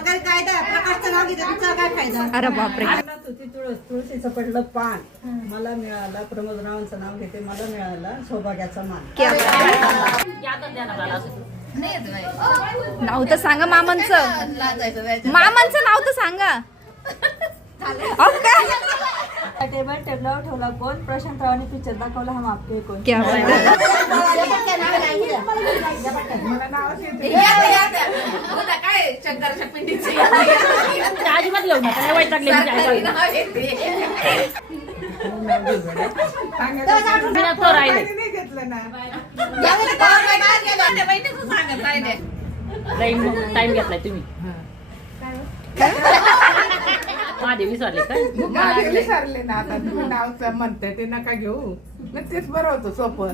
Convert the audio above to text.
सरकारी कायदा प्रकाशचं नाव घेते तुमचा काय फायदा? अरे बापरे. होती तुळशीचं पडलं पान मला मिळाला. प्रमोद रावांचं नाव घेते मला मिळाला सौभाग्याचा मान. नाव तर सांगा मामांचं. मामांचं नाव तर सांगा. टेबलावर ठेवला कोण? प्रशांतरावांनी पिक्चर दाखवला हम आपके कोण. क्या बात टाइम घेतलाय तुम्ही. महादेवी विसरले काय? विसरले ना आता तुम्ही नाव म्हणताय ते नका घेऊ. तेच बरं होतं सोपं.